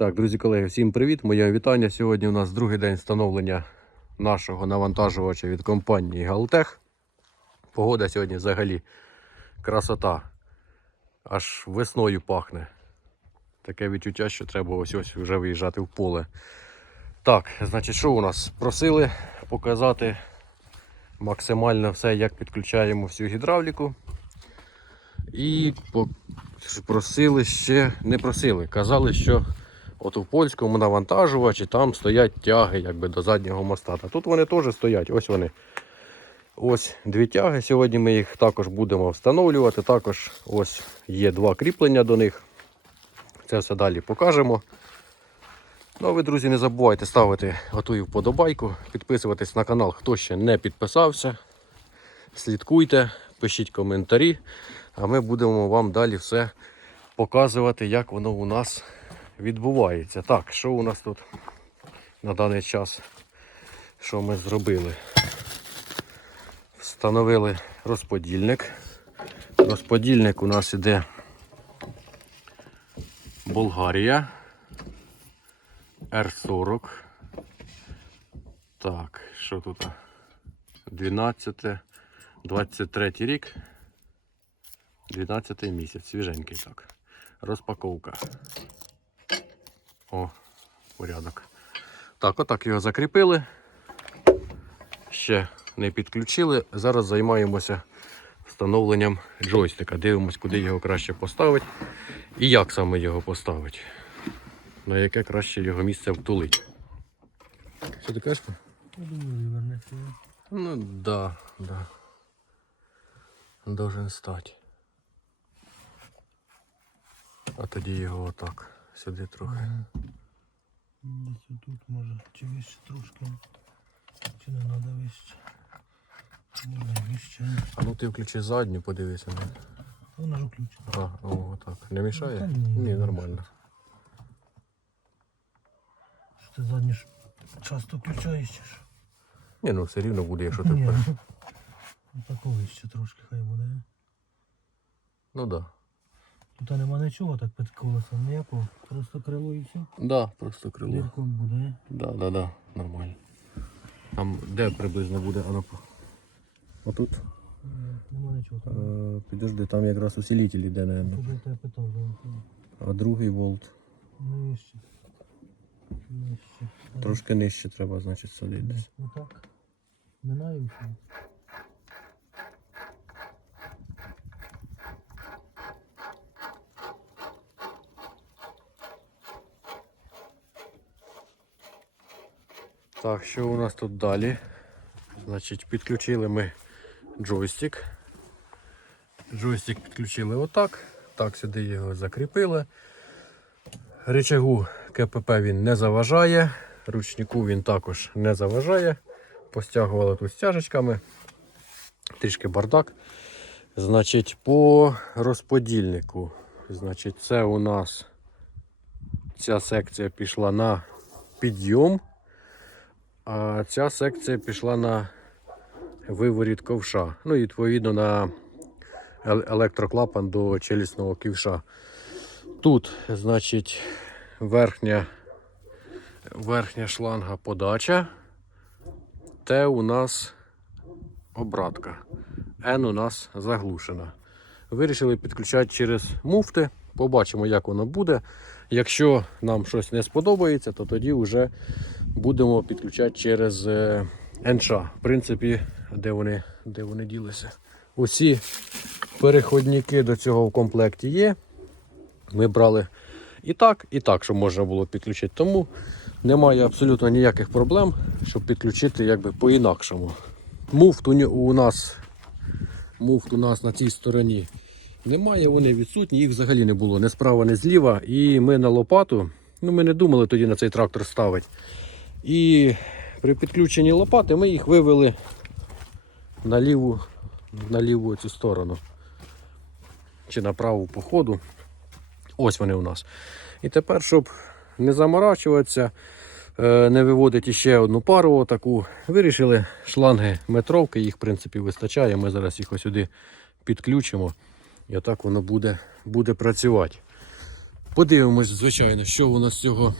Так, друзі колеги, всім привіт! Моє вітання. Сьогодні у нас другий день встановлення нашого навантажувача від компанії Галтех. Погода сьогодні взагалі красота. Аж весною пахне. Таке відчуття, що треба ось ось вже виїжджати в поле. Так, значить, що у нас? Просили показати максимально все, як підключаємо всю гідравліку. І просили ще, не просили, казали, що от у польському навантажувачі там стоять тяги якби, до заднього моста. А тут вони теж стоять. Ось вони. Ось дві тяги. Сьогодні ми їх також будемо встановлювати. Також ось є два кріплення до них. Це все далі покажемо. Ну а ви, друзі, не забувайте ставити готую вподобайку, підписуватись на канал, хто ще не підписався. Слідкуйте, пишіть коментарі, а ми будемо вам далі все показувати, як воно у нас відбувається. Так, що у нас тут на даний час? Що ми зробили? Встановили розподільник. Розподільник у нас іде Болгарія R40. Так, що тут? 12, 23 рік. 12 місяць, свіженький так. Розпаковка. О, порядок. Так, отак його закріпили. Ще не підключили. Зараз займаємося встановленням джойстика. Дивимось, куди його краще поставити і як саме його поставити. На яке краще його місце втулить. Що ти кажеш? Ну да, да. Должен стати. А тоді його отак. Сюди трохи. Десь тут може. Чи вище трошки. Чи не треба вище. Може вище. А ну ти включи задню, подивися. на. Вона ж включена. А, о, так. Не мішає? Та ні, Ні, не нормально. Що ти задні ж часто включаєш чи ж? Ні, ну все рівно буде, якщо ти. Ні. Ну, Так вище трошки хай буде. Ну да. Тут нема нічого так під колесом, ніякого. Просто крило і все. Да, просто крило. Лірком буде. Да, да, да, нормально. Там де приблизно буде? А ну, Отут? Нема нічого. Е, підожди, там якраз усилитель іде, наверное. Тут я питав. да. А другий болт. Нижче. Нижче. Трошки нижче треба, значить, садити. десь. Отак. Минаємо. чи ні? Так, що у нас тут далі? Значить, підключили ми джойстик. Джойстик підключили отак. Так, сюди його закріпили. Рычагу КПП він не заважає, ручнику він також не заважає. Постягували тут стяжечками. Трішки бардак. Значить, по розподільнику. Значить, це у нас ця секція пішла на підйом. А ця секція пішла на виворіт ковша. Ну і відповідно на електроклапан до челюсного ківша. Тут, значить, верхня, верхня шланга подача. Т у нас обратка. Н у нас заглушена. Вирішили підключати через муфти. Побачимо, як воно буде. Якщо нам щось не сподобається, то тоді вже будемо підключати через е, НШ. В принципі, де вони, де вони ділися. Усі переходники до цього в комплекті є. Ми брали і так, і так, щоб можна було підключити. Тому немає абсолютно ніяких проблем, щоб підключити якби по-інакшому. Муфт у нас муфт у нас на цій стороні немає, вони відсутні, їх взагалі не було ні справа, ні зліва. І ми на лопату, ну ми не думали тоді на цей трактор ставити. І при підключенні лопати ми їх вивели на ліву, на ліву цю сторону. Чи на праву по ходу. Ось вони у нас. І тепер, щоб не заморачуватися, е, не виводити ще одну пару таку, вирішили шланги метровки, їх в принципі вистачає. Ми зараз їх ось сюди підключимо. І отак воно буде, буде працювати. Подивимось, звичайно, що у нас з цього,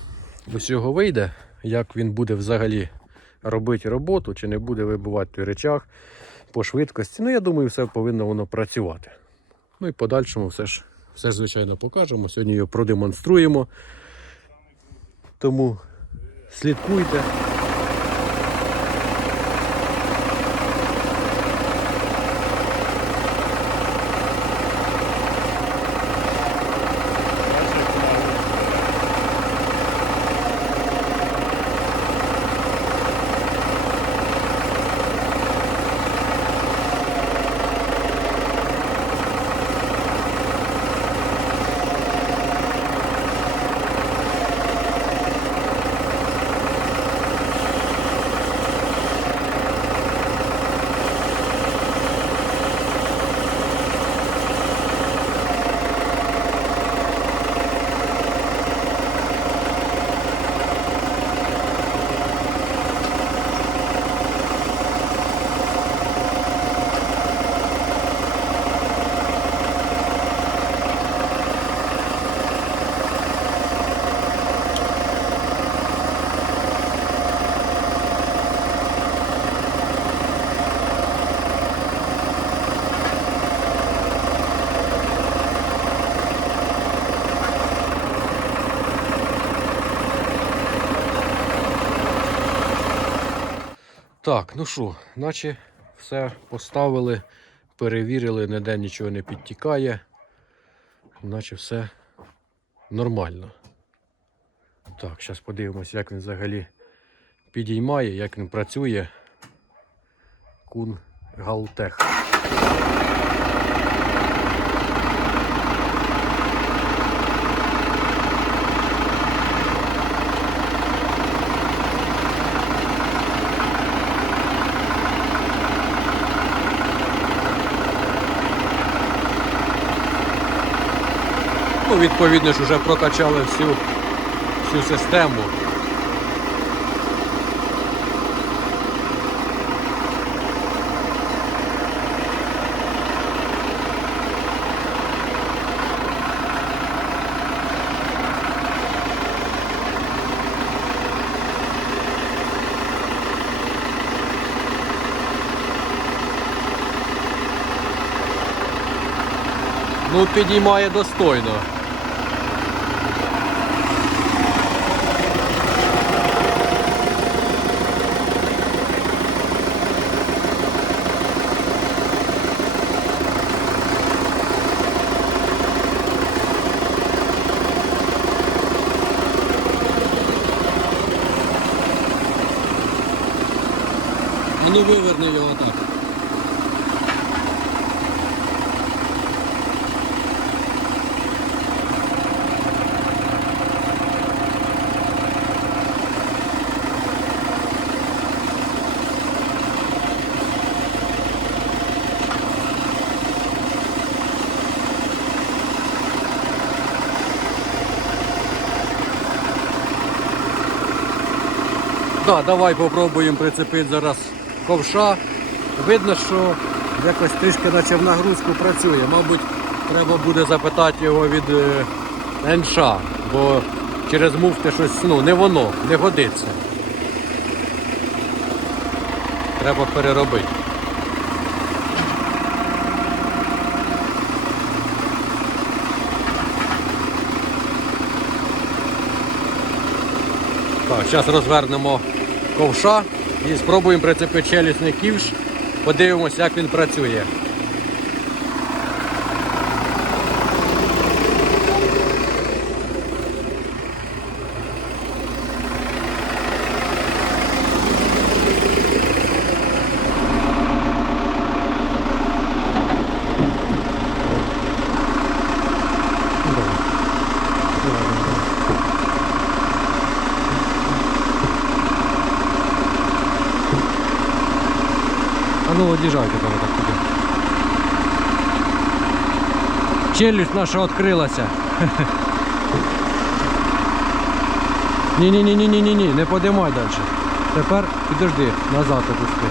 з цього вийде, як він буде взагалі робити роботу, чи не буде вибивати той речах по швидкості. Ну, я думаю, все повинно воно працювати. Ну і в подальшому все ж, все звичайно, покажемо. Сьогодні його продемонструємо. Тому слідкуйте. Так, ну що, наче все поставили, перевірили, ніде нічого не підтікає. Наче все нормально. Так, зараз подивимось, як він взагалі підіймає, як він працює. Кун Галтех. Відповідно ж вже прокачали всю, всю систему. Ну, підіймає достойно. А ну виверни його так. Да, давай попробуємо прицепити зараз ковша. Видно, що якось трішки наче в нагрузку працює. Мабуть, треба буде запитати його від е, НШ, бо через муфти щось ну, не воно, не годиться. Треба переробити. Так, зараз розвернемо ковша і спробуємо прицепити челюсний ківш. Подивимося, як він працює. А ну одіжайте там так туди. Челюсть наша відкрилася. Ні-ні-ні-ні-ні-ні, не подимай далі. Тепер підожди, назад опусти.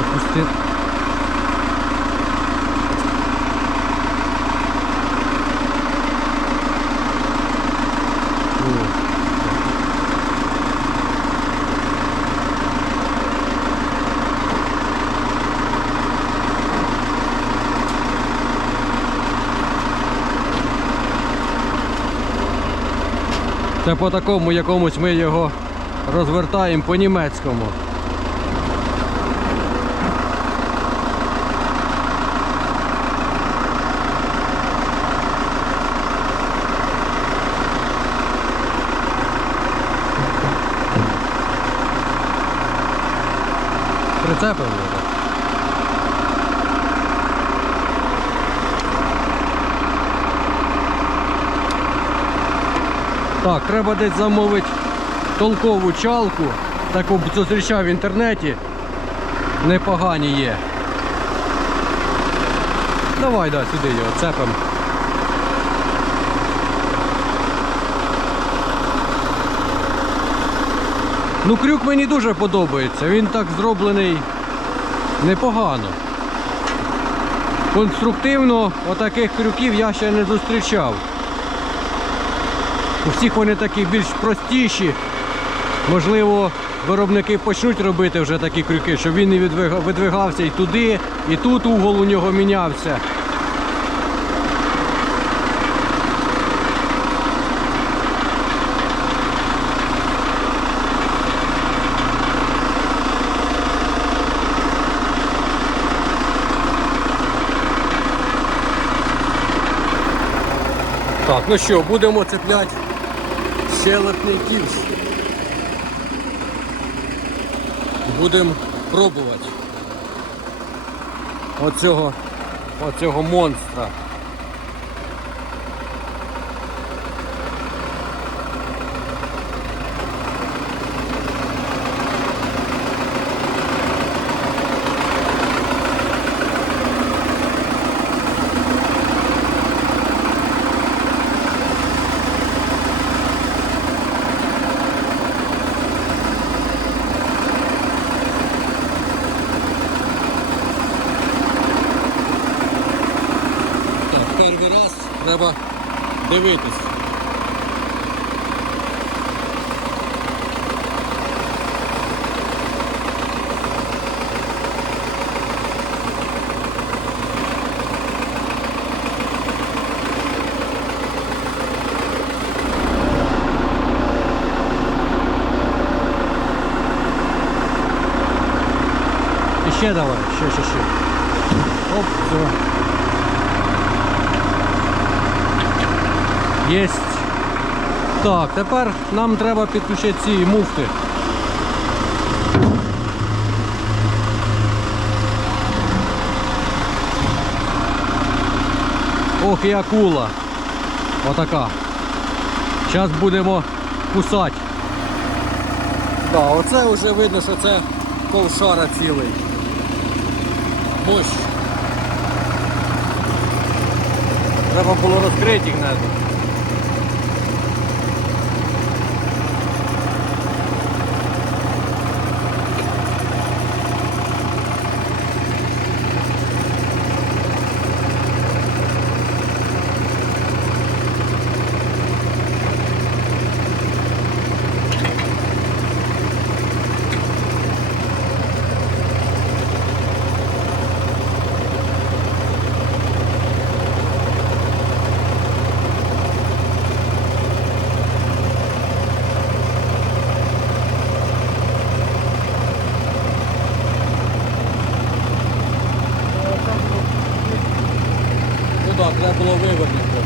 Опусти. Це по такому якомусь ми його розвертаємо по німецькому. Прицепив Так, треба десь замовити толкову чалку. Таку зустрічав в інтернеті. Непогані є. Давай да, сюди його цепимо. Ну, крюк мені дуже подобається. Він так зроблений непогано. Конструктивно отаких крюків я ще не зустрічав. У всіх вони такі більш простіші. Можливо, виробники почнуть робити вже такі крюки, щоб він не видвигався і туди, і тут угол у нього мінявся. Так, ну що, будемо цепляти ківш. Будемо пробувати оцього, оцього монстра. Дивитись. Ще давай, ще, ще, ще. Оп, все. Єсть. Так, тепер нам треба підключити ці муфти. Ох і акула. Отака. Зараз будемо кусати. Да, оце вже видно, що це ковшара цілий. Мощ. Треба було розкрити їх навіть. Ну так, треба було вивернути.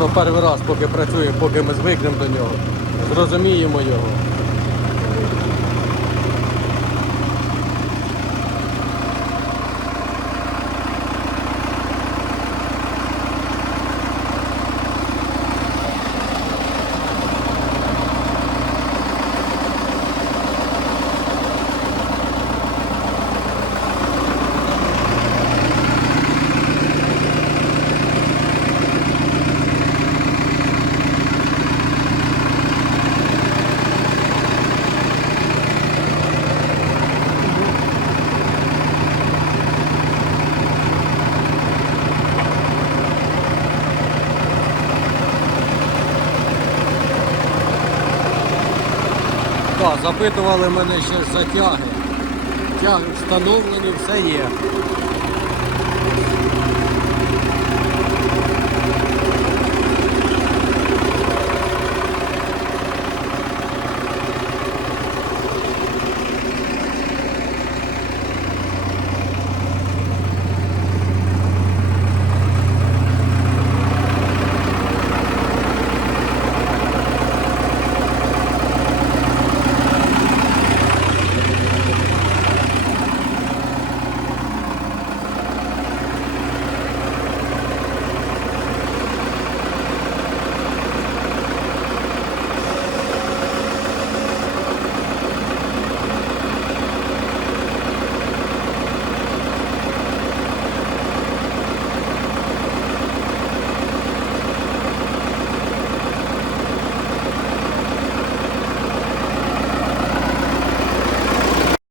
Ну, перший раз, поки працює, поки ми звикнемо до нього, зрозуміємо його. Запитували мене ще за тяги. Тяги встановлені, все є.